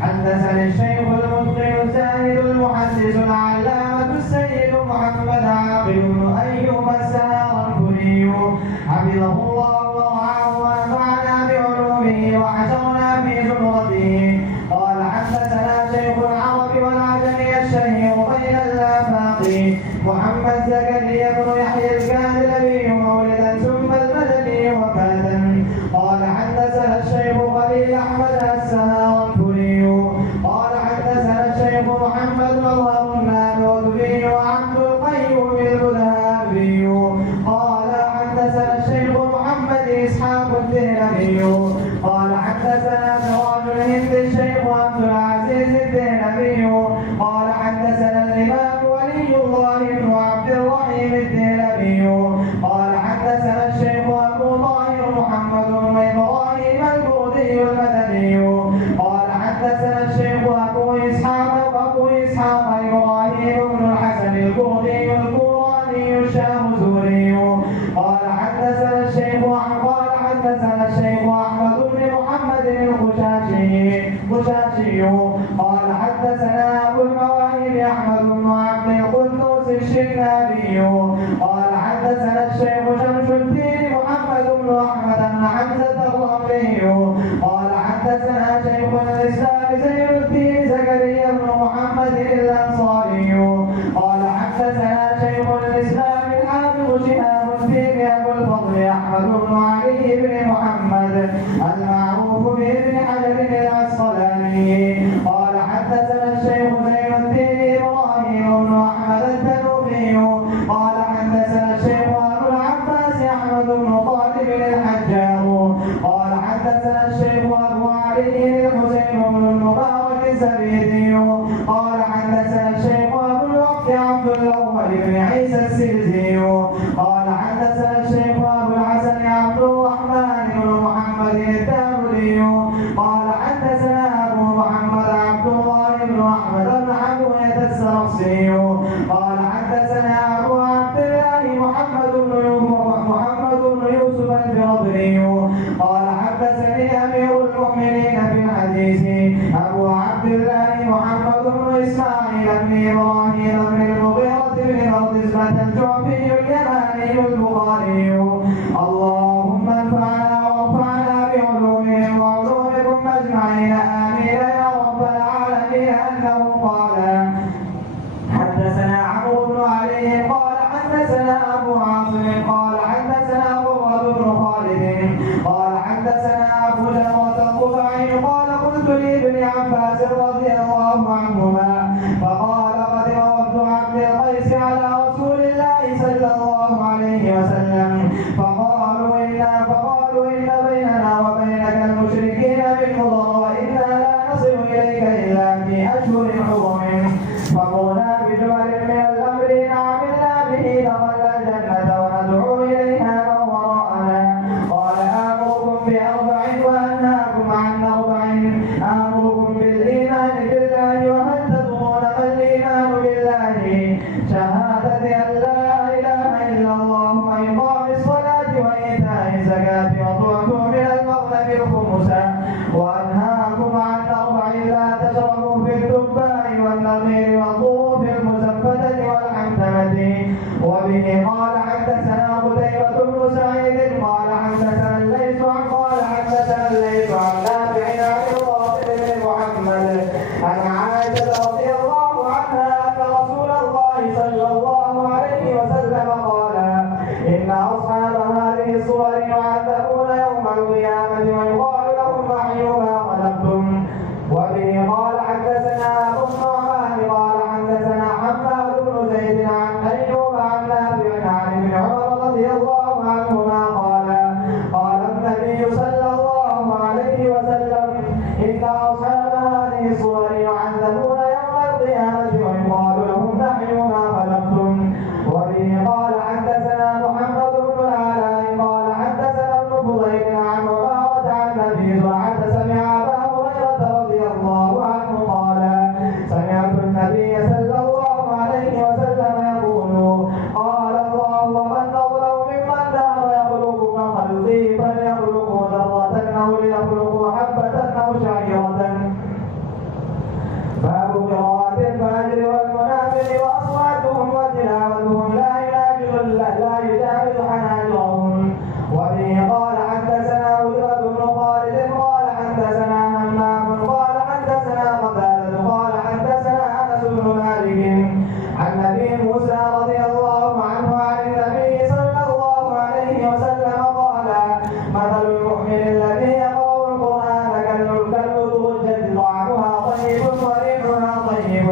حدثني الشيخ المتقن الزاهد المحدث العلامة السيد محمد عاقل بن أيوب السهراني حفظه الله ورعاه ونفعنا بعلومه وحشرنا في زمرته. قال حدثنا شيخ العرب والعجمي الشهير بين الآفاق محمد زكريا بن يحيى الكاذبي مولدا ثم المدني وفاة. قال حدثنا الشيخ خليل أحمد السهراني قال حدثنا الشيخ محمد مظهر النانوتبي وعبد القيوم الذهبي قال حدثنا الشيخ محمد إسحاق الدهلبي قال حدثنا سراج الهند الشيخ عبد العزيز الدهلبي قال حدثنا الإمام ولي الله بن عبد الرحيم الدهلبي قال حدثنا الشيخ أبو طاهر محمد بن إبراهيم البردي المدني قال حدثنا الشيخ أبو إسحاق إبراهيم بن الحسن البردي القراني الشاذلي قال حدثنا الشيخ أحمد بن محمد الخشاشي قال حدثنا أبو المواهب أحمد بن عبد القدوس الشنابي قال حدثنا الشيخ شمس الدين محمد بن أحمد بن حمزة الرملي قال حدثنا شيخ الإسلام زين الدين زكريا بن محمد الأنصاري قال حدثنا شيخ الإسلام الحافظ شهاب الدين أبو الفضل أحمد بن علي بن محمد المعروف بابن حجر العسقلاني قال حدثنا الشيخ زين الدين إبراهيم بن أحمد التنوبي قال حدثنا الشيخ أبو العباس أحمد بن طالب الحجار قال حدثنا الشيخ أبو علي الحسين بن المبارك الزبيدي قال حدثنا الشيخ أبو الوقت عبد الأول بن عيسى السرزي قال حدثنا الشيخ إسماعيل بن إبراهيم بن المغيرة بن مردزبة الجعفي اليماني البخاري. اللهم انفعنا وارفعنا بعلومهم وعلومكم أجمعين آمين يا رب العالمين. أنه قال حدثنا عمرو بن علي قال حدثنا أبو عاصم قال حدثنا قرة بن خالد قال حدثنا أبو جمرة الطبعي قال قلت لابن عباس رضي الله عنهما فقال قدم وفد عبد القيس على رسول الله صلى الله عليه وسلم فقالوا إن بيننا وبينك المشركين بالمضر وإنا لا نصل إليك إلا في أشهر حرم. فقلنا بجمل من الأمر عملنا به دخلنا الجنة وندعو إليها من وراءنا. قال آمركم بأربع وأنهاكم عن أربع. آمركم بالإيمان بالله وهل تدرون ما الإيمان بالله؟ شهادة أن لا إله إلا الله وإقام الصلاة وإيتاء الزكاة وطعم من المغنم الخمس. وأنهاكم عن أربع لا تشربوا في الدباء والنغير والطروف المزفتة والحمتمة. وبه قال حدثنا قتيبة بن سعيد قال حدثنا الليث عن نافع عن القاسم بن محمد عن عائشة رضي الله عنها أن رسول الله صلى الله عليه وسلم قال إن أصحاب هذه الصور يعذبون يوم القيامة ويقال لهم أحيوا ما خلقتم. وبه قال حدثنا أبو النعمان قال حدثنا حماد بن زيد عن أيوب عن نافع عن ابن عمر رضي الله عنهما قال النبي صلى الله عليه وسلم إن أصحاب هذه الصور يعذبون يوم القيامة ويقال لهم أحيوا ما خلقتم. وبه قال حدثنا محمد بن العلاء قال حدثنا ابن فضيل عن عمارة عن أبي زرعة سمع أبا هريرة رضي الله عنه قال سمعت النبي صلى الله عليه وسلم يقول قال الله ومن أظلم ممن ذهب يخلق كخلقي فليخلقوا ذرة أو ليخلقوا حبة أو شعيرة. باب قراءة الفجر والمنافق وأصواتهم وتلاوتهم لا يجاوز حناجرهم. وبه قال حدثنا هدبة بن خالد قال حدثنا همام قال حدثنا قتادة قال حدثنا أنس بن مالك عن أبي موسى رضي الله عنه عن النبي صلى الله عليه وسلم قال مثل المؤمن الذي يقرأ القرآن كالمدرجة طعمها طيب وريحها طيب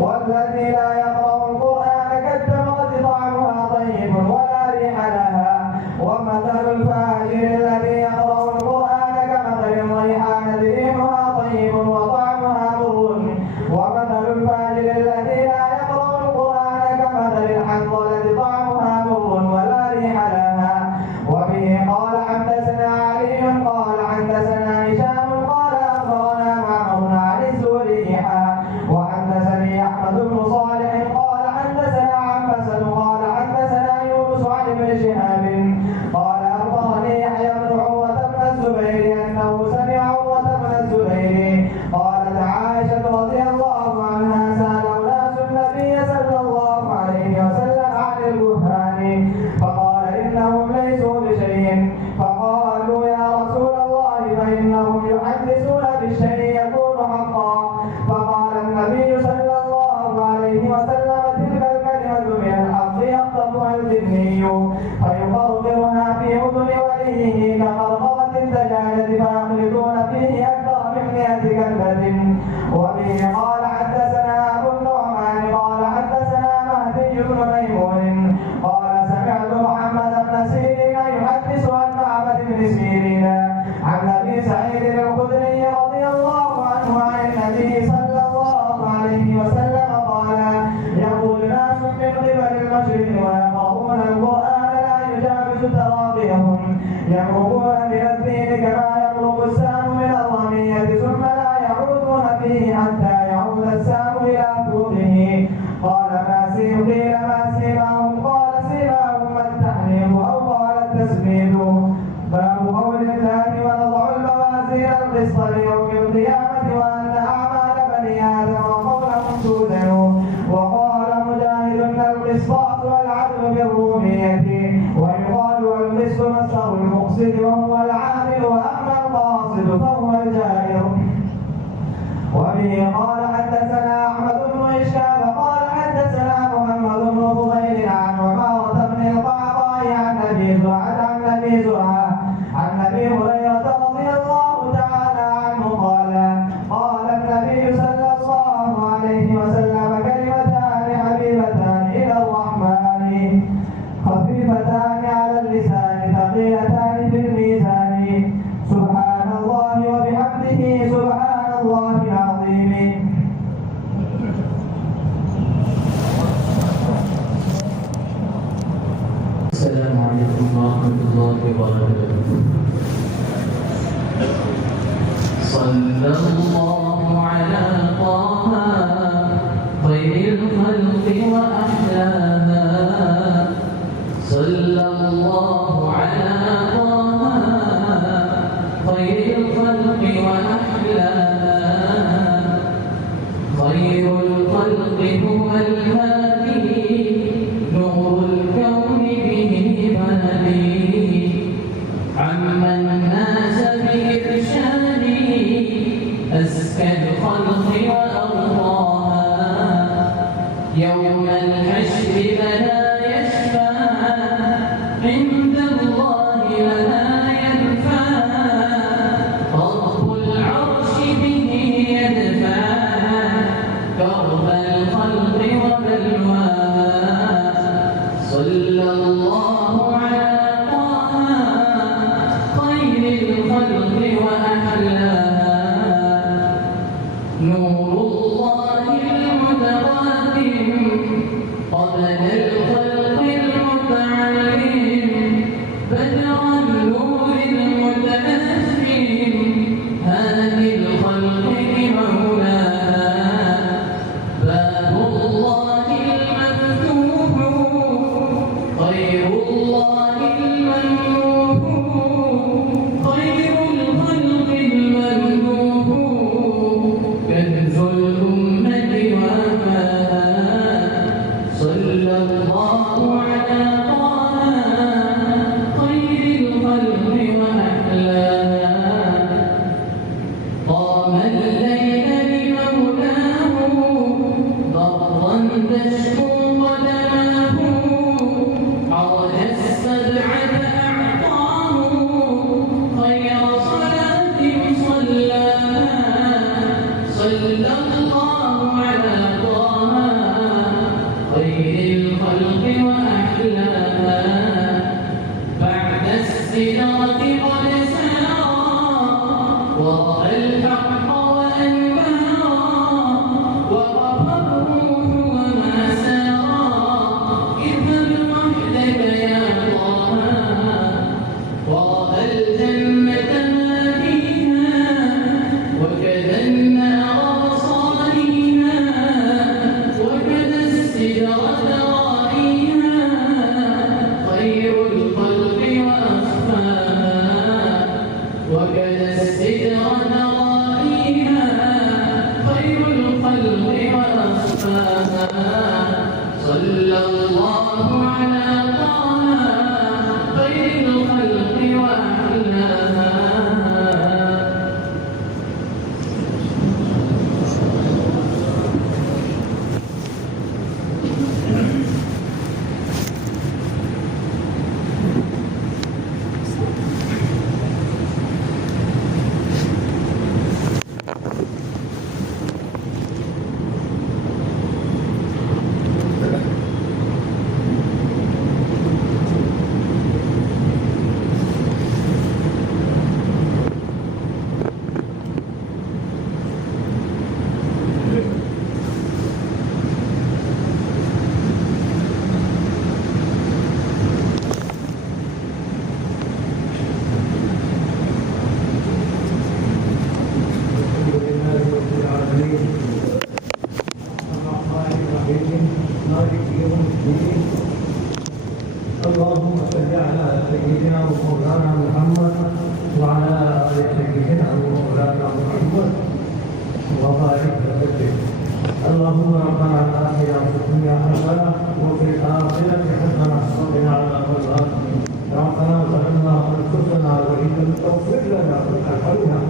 والذي لا يقرأ القرآن كالتمرة طعمها طيب ولا ريح لها. ومثل الفاجر الذي يقرأ القرآن كمثل الريحانة ريحها طيب وطعمها مر. ومثل الفاجر الذي لا يقرأ القرآن كمثل الحنظلة طعمها مر ولا ريح لها. وبه قال حدثنا علي قال حدثنا هشام قال أخبرنا معمر عن الزهري وحدثني أحمد بن صالح قال حدثنا عباسة قال حدثنا يونس عن ابن شهاب قال أخبرني يحيى بن عروة بن الزبير أنه سمع عروة بن الزبير قالت عائشة رضي الله عنها سأل ناس النبي صلى الله عليه وسلم عن الكهان فقال إنهم ليسوا بشيء. فقالوا يا رسول الله فإنهم يحدثون بالشيء يكون حقا. فقال النبي صلى الله عليه وسلم تلك الكلمة من الحق يخطفها الجني فيقرقرها في أذن وليه كقرقرة الدجاجة فيخلطون فيه أكثر من 100 كلمة. وبه قال حدثنا أبو النعمان قال حدثنا مهدي بن ميمون قال سمعت محمد بن سيرين يحدث عن معبد بن سيرين عن أبي سعيد الخدري رضي الله عنه عن النبي صلى الله عليه وسلم قال يقول ناس من قبل المشرق ويقرؤون القرآن لا يجاوز تراقيهم يمرقون من الدين كما يمرق السهم من الرمية ثم لا يعودون فيه حتى يعود السهم إلى فوقه. قال قيل ما سيماهم قال سيماهم التحريم أو قال التسميد. باب قول الله ونضع الموازين القسط ليوم القيامة وأن أعمال بني آدم وقولهم مصدر المقصد وهو العامل، وأما القاصد فهو الجائر. وبه قال حدثنا أحمد بن إشكال قال حدثنا محمد بن فضيل عن عمارة بن القعقاع عن أبي زرعة عن أبي هريرة رضي الله تعالى عنه قال النبي صلى الله عليه وسلم: كلمتان حبيبتان إلى الرحمن خفيفتان على اللسان ثقيلتان في الميزان، سبحان الله وبحمده سبحان الله العظيم. السلام عليكم ورحمة الله وبركاته. صلى الله على طه خير الخلق وأحلاها. صلى الله على طه خير الخلق وأحلاها. خير الخلق هو الهادي نور الكون به بهدي. عم الناس بإرشاده أزكى الخلق وأرضاها. يوم الحشر لنا يشفى عند الله ولا ينفى. رب العرش به يدفع كرب الخلق وبلواها. صلى الله على طه خير الخلق وأحلاها. نور الله المتقدم قبل الخلق المتعلم. بدر النور المتأثم هادي الخلق مولاها. باب الله المفتوح خير الله الممنوح. خير الخلق الممنوح كنز الأمة وفاها. صلى الله على طه خير الخلق وأحلاها. قام الليل لمولاه ضرا تشكو قدماه. عرج السبعة أعطاه خير صلاة صلاها. صلى الله على طه خير الخلق وأحلاها. بعد السدرة قد سارا ورأى الحق وأنبارا. وقف الروح وما سارا. اذهب وحدك يا طه ورأى الجنة ما فيها. وكذا النار صاليها. وكذا السدرة رائيها. خير الخلق وأخفاها. وكذا السدرة رائيها. خير الخلق وأخفاها. صلى الله على طه خير الخلق وأحلاها. اللهم صل على سيدنا ومولانا محمد وعلى آل سيدنا ومولانا محمد وبارك وسلم. اللهم ربنا آتنا في الدنيا حسنة وفي الآخرة حسنة وقنا عذاب النار. ربنا ظلمنا توفق لنا وارحمنا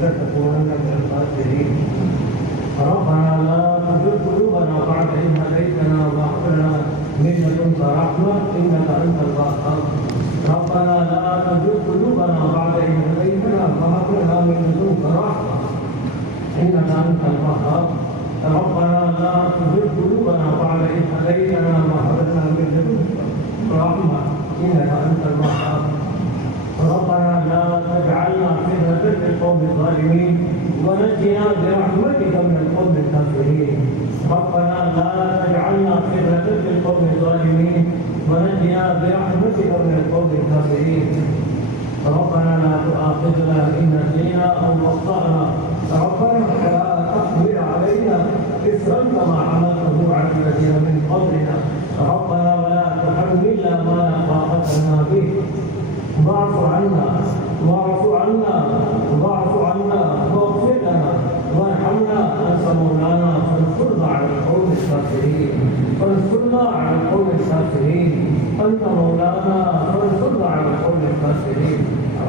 لتكونن من الخاسرين. ربنا لا تزغ قلوبنا بعد إذ هديتنا وهب لنا من لدنك رحمة إنك أنت الوهاب. ربنا لا تزغ قلوبنا بعد إذ هديتنا وهب لنا من لدنك رحمة إنك أنت الوهاب. ربنا لا تزغ قلوبنا بعد إذ هديتنا وهب لنا من لدنك رحمة إنك أنت الوهاب. ربنا لا تجعلنا فتنة للقوم الظالمين ونجنا برحمتك من القوم الكافرين. ربنا لا تجعلنا فتنة للقوم الظالمين ونجنا برحمتك من القوم الكافرين. ربنا لا تؤاخذنا إن نسينا أو أخطأنا. ربنا لا تحمل علينا إصرا كما حملته على الذين من قبلنا. ربنا ولا تحملنا ما لا طاقة لنا به. واعف عنا واعف عنا واعف عنا واغفر لنا وارحمنا أنت مولانا فانصرنا على القوم الكافرين. فانصرنا على القوم الكافرين. أنت مولانا فانصرنا على القوم الكافرين.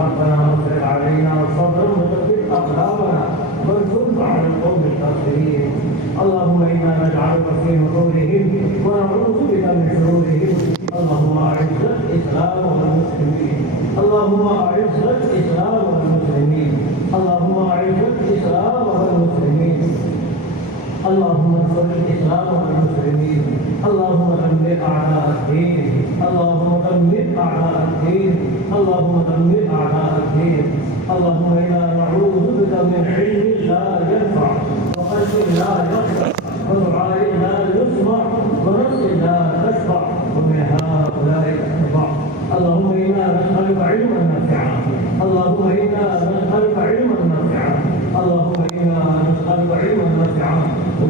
ربنا افرغ علينا صبرا وثبت أقدامنا وانصرنا على القوم الكافرين. اللهم إنا نجعلك في نحورهم ونعوذ بك من شرورهم. اللهم أعز الإسلام والمسلمين. اللهم أعز الإسلام والمسلمين. اللهم أعز الإسلام والمسلمين. اللهم انصر الإسلام والمسلمين. اللهم دمر أعداء الدين. اللهم دمر أعداء الدين. اللهم دمر أعداء الدين. اللهم إنا نعوذ بك من علم لا ينفع وقلب لا يخشع ودعاء لا يسمع ونفس لا تشبع ومن هؤلاء تتبع. اللهم إنا نسألك علما نافعا. اللهم إنا نسألك علما نافعا. اللهم إنا نسألك علما نافعا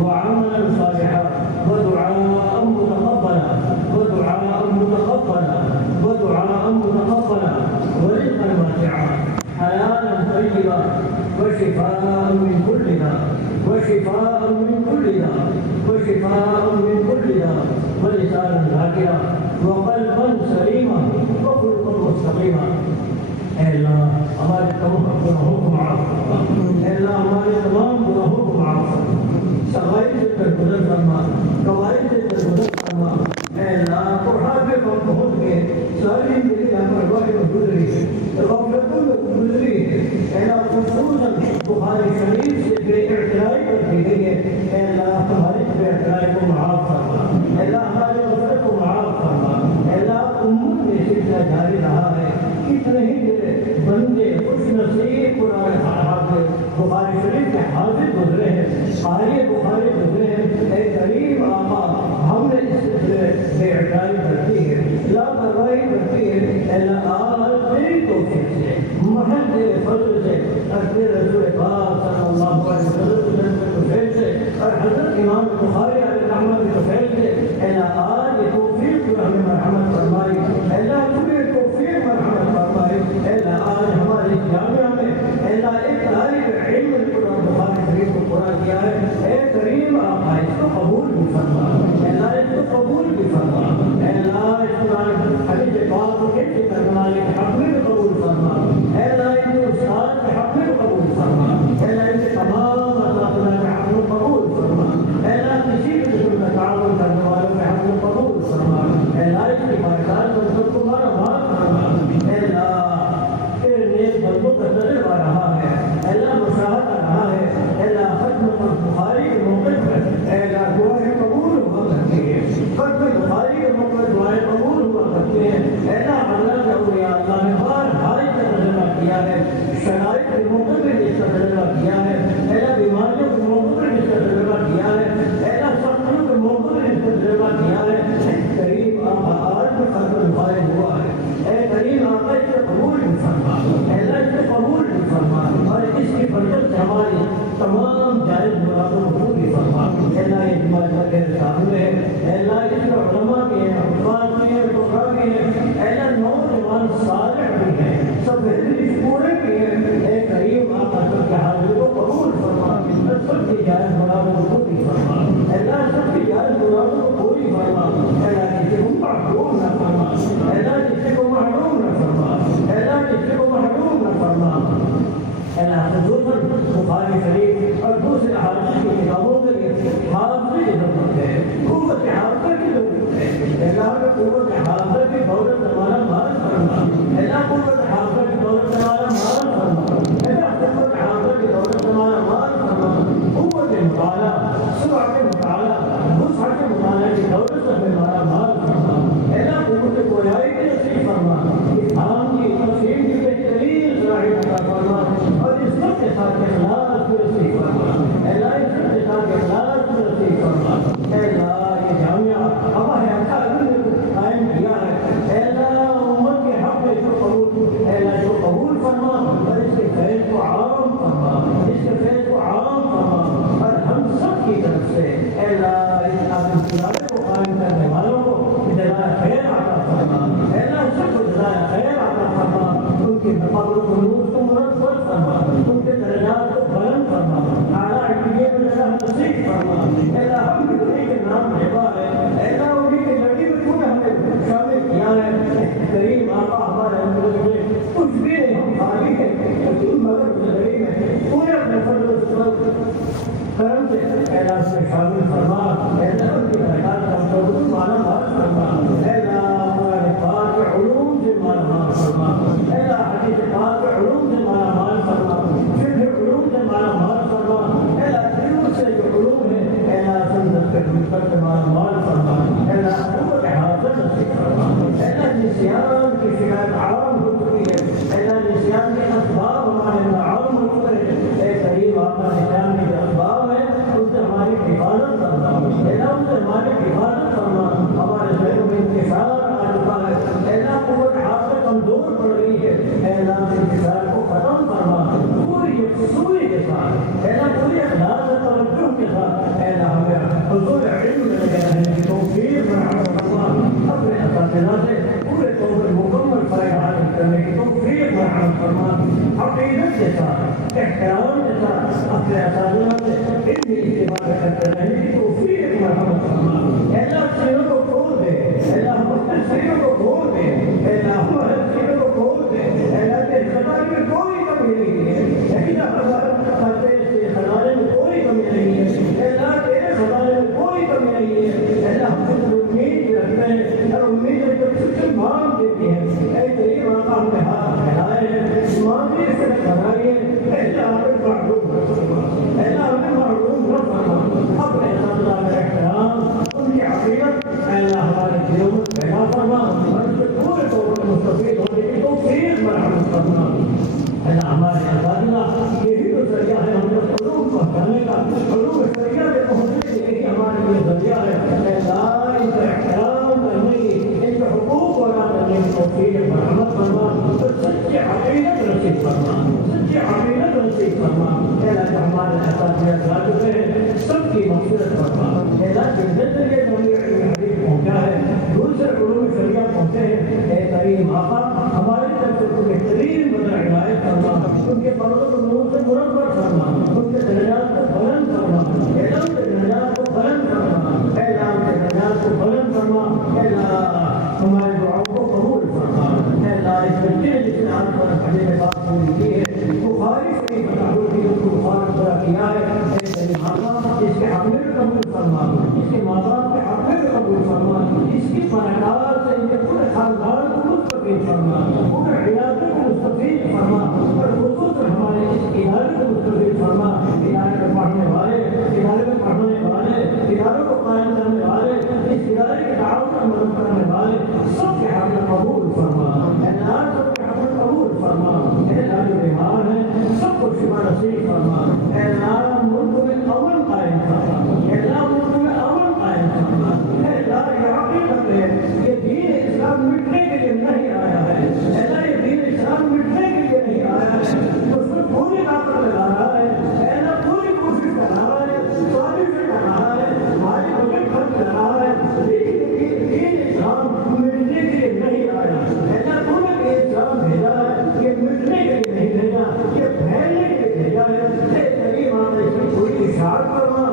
وعملا صالحا ودعاء متقبلا ودعاء متقبلا ودعاء متقبلا ورزقا واسعا حلالا طيبا وشفاء من كل داء وشفاء من كل داء وشفاء من كل داء ولسانا ذاكرا وقلبا سليما وخلقا مستقيما. اے اللہ ہمارے تمام گناہوں کو معاف فرما. اے اللہ ہمارے تمام گناہوں کو معاف فرما. صغائر سے درگزر فرما. کبائر سے درگزر فرما. اے اللہ بڑھاپے پر پہنچ گئے ساری زندگی لاپرواہی میں گزری ہے غفلتوں میں گزری ہے. اے اللہ خصوصاً بخاری شریف سے بے اعترائی پر کی گئی ہے. اے اللہ ہماری بے اعترائی کو معاف فرما. اے اللہ ہماری غفلت کو معاف فرما. اے اللہ امت میں سلسلہ جاری رہا ہے. کتنے ہی بندے خوش نصیب قرآن حافظ بخاری شریف کے حافظ گزرے ہیں قاری بخاری گزرے ہیں. اے کریم آقا ہم نے اس سلسلے بے اعترائی کرتی ہے لاپرواہی کرتی ہے. اللہ آج تیری توفیق سے محض تیرے فضل سے اور تیرے رسول پاک صلی اللہ علیہ وسلم کے توفیق سے اور حضرت امام بخاری علیہ رحمۃ کے توفیق سے اللہ آج یہ توفیق جو ہمیں مرحمت فرمائی. اللہ تمہیں توفیق مرحمت فرمائی. اللہ آج ہمارے جامعہ میں اللہ ایک طالب علم قرآن بخاری شریف کو پورا کیا ہے. اے کریم آقا اس کو قبول بھی فرما. اللہ اس کو قبول بھی فرما. اللہ اس قرآن حدیث پاک کو کیسے کرنے والے کے حق میں بھی قبول فرما. اللہ ان کے استاد کے حق میں بھی قبول فرما. اللہ ان کے تمام اساتذہ کے حق میں قبول فرما. اللہ کسی بھی قسم کا تعاون کرنے والوں کے حق میں قبول فرما. اللہ اس کی بارکات کو سب کو بار فرما. اللہ تیرے نیک بندوں کا تجربہ رہا ہے. اللہ مشاہدہ رہا ہے. اللہ ختم بخاری کے موقع پر اللہ دعائیں قبول ہوا کرتی ہے. ختم بخاری کے موقع پر دعائیں قبول ہوا کرتے ہیں. اللہ اللہ کے اولیاء اللہ نے بار بھائی کا تجربہ کیا ہے. شرائط کے موقع پر جس کا تجربہ کیا ہے. اللہ بیماریوں کے موقع پر جس کا تجربہ کیا ہے. اللہ سختیوں کے موقع پر جس کا تجربہ کیا ہے. کریم آقا آج میں ختم بخاری ہوا ہے. اے کریم آقا اس سے قبول بھی فرما. اللہ اس سے قبول بھی فرما اور اس کی برکت سے ہماری تمام جائز مرادوں کو پوری فرما. اللہ یہ جماعت کے سامنے ہے. اللہ اس میں علماء کے ہیں حفاظ کے ہیں فقہاء کے ہیں. اللہ نوجوان صالح بھی ہیں سب بہترین پورے کے ہیں. اے کریم آقا سب کے حاضر کو قبول فرما. سب کی جائز مرادوں کو پوری فرما. اللہ سب کی جائز مرادوں کو پوری فرما. اللہ کسی کو محروم نہ فرما. اللہ کسی کو محروم نہ فرما. اللہ کسی کو محروم نہ حاضر کی ضرورت ہے، قوت حاضر کی ضرورت ہے۔ اللہ نے قوت حاضر کی دولت ہمارا مال فرما، اللہ قوت حاضر کی دولت ہمارا مال فرما، اللہ قوت حاضر کی دولت ہمارا مال فرما، قوت مطالعہ، سرعت مطالعہ، وسعت مطالعہ کی دولت سے ہمارا مال فرما، اللہ قوت گویائی کی نصیب فرما، اسلام کی تفسیر کی بہترین صلاحیت عطا فرما، اور اس سب کے ساتھ اخلاص کی نصیب فرما، اللہ اس سب کے ساتھ اخلاص کی نصیب فرما، اللہ یہ جامعہ ہمارے قائم کیا ہے، اللہ امت کے حق میں اللہ جو قبول فرما، اور اس کے فیض کو عام فرما، اس کے فیض کو عام فرما، اور ہم سب کی طرف سے اللہ اس عالم سلالے کو قائم کرنے والوں کو جزائے خیر عطا فرما، اللہ سب کو جزائے خیر عطا فرما، ان کے مقابل کو مرتب فرما، ان کے درجات کو بلند فرما، اعلیٰ عقیدے میں جگہ نصیب فرما، اللہ ہم بھی انہیں کے نام بھیجا ہے، اللہ انہیں کے لڑی میں تو نے ہمیں شامل کیا ہے، کریم آقا ہمارے اندر میں کچھ بھی نہیں، ہم خالی ہیں، لیکن مگر زندگی میں پورے اپنے فضل و کرم سے اللہ سے شامل فرما، اللہ ان کی برکات کا مطلب مانا مال فرما، اللہ ہمارے پاک علوم سے مانا مال فرما، اللہ حدیث پاک علوم سے مانا مال فرما، فقہ علوم سے مانا مال فرما، اللہ علم سے جو علوم ہے اللہ سنت کے مستق سے مانا مال فرما، اللہ قوت حاضر نصیب فرما، اللہ نسیان کی شکایت عام ہو چکی ہے، اللہ نسیان کے اسباب ہمارے اندر عام ہو چکے ہیں، اے کریم آقا نسیان کے اسباب ہیں ان سے ہماری حفاظت کرنا، اللہ ان سے ہماری حفاظت کرنا، ہمارے ذہنوں میں انتشار آ چکا ہے، اللہ قوت حاضر کمزور پڑ رہی ہے، اللہ سے انتشار کو ختم کرنا، پوری یکسوئی کے ساتھ، اللہ پوری اخلاص و توجہ کے ساتھ، اللہ ہمیں حضور علم میں لگے رہنے کی توفیق فراہم فرما، اپنے اساتذہ سے پورے طور پر مکمل فائدہ حاصل کرنے کی توفیق فراہم فرما، عقیدت کے ساتھ، احترام کے ساتھ اپنے اساتذہ سے علمی اتباع کرتے رہنے کی توفیق فراہم فرما، اللہ سینوں کو کھول دے، اللہ ہمارے سینوں کو کھول دے، اللہ ہمارے سینوں کو کھول دے، اللہ کے خزانے میں کوئی کمی نہیں ہے، اللہ خزانے میں کوئی کمی نہیں ہے، اللہ تیرے خزانے میں کوئی کمی نہیں ہے، اللہ ہم سے امید رکھتے ہیں اور امید سے مانگ دیتی ہے، اے کریم آقا ہم نے ہاتھ پھیلائے ہیں، مانگنے سے کرائیے، اللہ ہمیں معلوم نہ فرما، اللہ ہمیں معلوم نہ فرما، اپنے اساتذہ کا احترام، ان کی عقیدت اللہ ہمارے دلوں میں پیدا فرما، اور ان سے پورے طور پر مستفید ہونے کی توفیق مرحمت فرما، اللہ ہمارے اساتذہ یہی تو ذریعہ ہے ہم نے علوم پہنچانے کا، علوم ذریعہ میں پہنچنے کے لیے ہمارے لیے ذریعہ ہے، اللہ ان کا احترام کرنے کی، ان کے حقوق کو ادا کرنے کی توفیق مرحمت فرما، اور سچی عقیدت نصیب فرما، سچی عقیدت نصیب فرما، اللہ جو ہمارے اساتذہ جا چکے ہیں سب کی مغفرت فرما، اللہ جن کے ذریعے ہمیں علم حدیث پہنچا ہے، دوسرے علوم شریعہ پہنچے ہیں، اے کریم آقا ہماری طرف سے بہترین بدل عنایت فرما، ان کے فضل و نور سے مربع فرما، ان کے درجات کو بلند فرما، اللہ ان کے درجات کو بلند فرما، اللہ ان کے درجات کو بلند فرما، اللہ ہمارے دعاؤں کو قبول فرما، اللہ اس بچے نے جس نے آج پر پڑھنے کے بعد پوری کی ہے بخاری شریف تعلق کی اس کو بخار پورا کیا ہے، اے کریم آقا اس کے حق میں بھی قبول فرما، اس کے ماں باپ کے حق میں بھی قبول فرما، اس کی فنکار سے ان کے پورے خاندان کو مستفید فرما، پورے علاقے کو مستفید فرما، اور خصوصاً ہمارے اس ادارے کو مستفید فرما، ادارے میں پڑھنے والے، ادارے میں پڑھنے والے، اداروں کو قائم کرنے والے، اس ادارے کے تعاون میں مدد کرنے والے سب کے حق میں قبول فرما، اللہ سب کے حق میں قبول فرما، اللہ جو بیمار ہیں سب کو شفا نصیب فرما، اللہ ملک میں امن قائم فرما، اللہ ملک میں امن قائم فرما، اللہ یہ حقیقت ہے یہ دین اسلام مٹنے کے لیے نہیں آیا ہے، اللہ یہ دین اسلام مٹنے کے لیے نہیں آیا ہے، اس میں پوری طاقت لگا رہا ہے، اللہ پوری کوشش کر رہا ہے، سازش کر رہا ہے، ہماری بجٹ خرچ کر رہا ہے، لیکن دین اسلام مٹنے کے لیے نہیں آیا، اللہ پورے اسلام بھیجا ہے، یہ مٹنے کے لیے نہیں بھیجا، یہ پھیلنے کے لیے بھیجا ہے، اے کریم آقا اس کی پوری اشاعت فرما،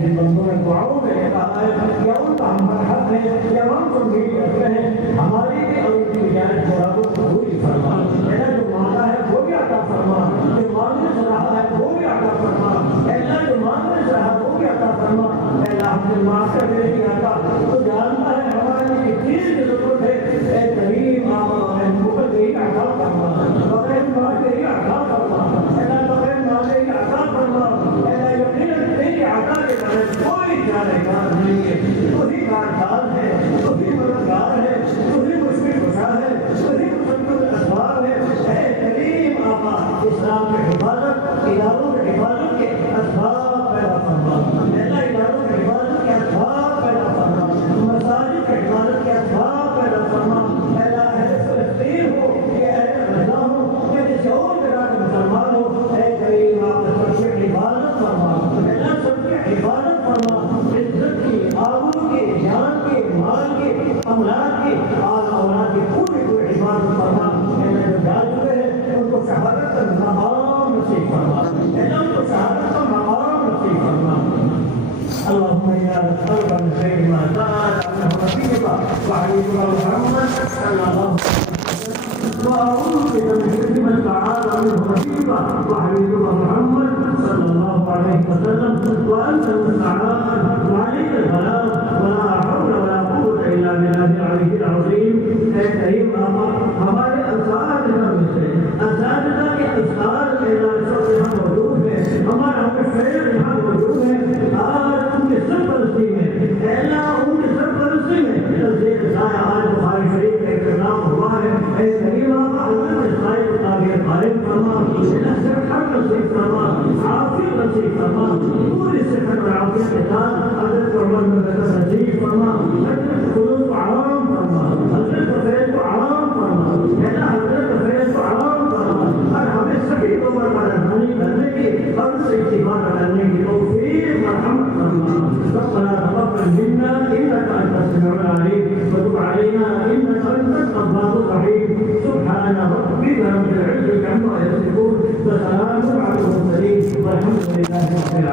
جن بندوں نے دعاؤں میں کہا ہے یا ان کا ہم پر حق ہے یا ہم کو نہیں کرتے ہیں ہماری بھی اور ان کی جانب برابر قبول فرما اللہ جو مانگا ہے وہ بھی عطا فرما جو مانگنے سے رہا ہے وہ بھی عطا فرما اللہ جو مانگنے سے رہا وہ بھی عطا فرما اللہ ہم سے معاف کر دے نہیں آتا تو جانتا ہے ہماری چیز کی ضرورت ہے اے کریم آپ ہمیں مقدر ہی عطا فرما بغیر مانگے ہی عطا فرما اللہ بغیر مانگے ہی عطا فرما اللہ یقیناً تیری عطا کے بارے کوئی جانے کار نہیں ہے تو ہی کارساز ہے تو ہی مددگار ہے تو ہی مشکل کشا ہے تو ہی مسلم اسباب ہے اے کریم آقا اسلام کی حفاظت اداروں کی حفاظت کے اسباب پیدا فرما اللہ اداروں کی حفاظت کے اسباب پیدا فرما مساجد کی حفاظت کے اسباب پیدا فرما اللہ اہل فلسطین ہو یا اہل غزہ ہو یا کسی اور جگہ کے مسلمان ہو اے کریم آپ سب کی حفاظت فرما اللہ سب کی حفاظت فرما عزت کی آبرو کی جان کے مال کے املاک کے آل اولاد کی پوری پوری حفاظت فرما اللہ جو جا چکے ہیں ان کو شہادت کا مقام نصیب فرما اللہ ان کو شہادت کا مقام نصیب فرما اللهم انا نسالك من خير ما سالك منه نبيك وحبيبك محمد صلى الله عليه وسلم واعوذ بك من شر ما استعاذ منه نبيك وحبيبك محمد صلى الله عليه وسلم وانت المستعان وعليك البلاغ ولا حول ولا قوه الا بالله العلي العظيم اے کریم آقا ہمارے اساتذہ میں سے اساتذہ کے استاد اعلان سے یہاں موجود ہے ہمارا فیل یہاں موجود ہے آج ان کے سرپرستی میں اللہ ان کے سرپرستی میں تصدیق سایہ آج بخاری شریف کا اکرام ہوا ہے اے کریم آقا اللہ کے سائے کو تعبیر قائم فرما اللہ صحت نصیب فرما عافیت نصیب فرما پوری صحت اور عافیت کے ساتھ حضرت عمر بن نصیب فرما حضرت قلوب کو عوام فرما حضرت فیض کو عوام فرما اللہ حضرت فیض کو عوام فرما اور ہمیں صحیح طور پر رہنمائی کرنے کی اور سے اتباع کرنے کی توفیق مرحمت فرما ربنا تقبل منا انك انت السميع العليم وتب علينا انك انت التواب الرحيم سبحان ربك رب العزه عما يصفون وسلام على المرسلين والحمد لله رب العالمين.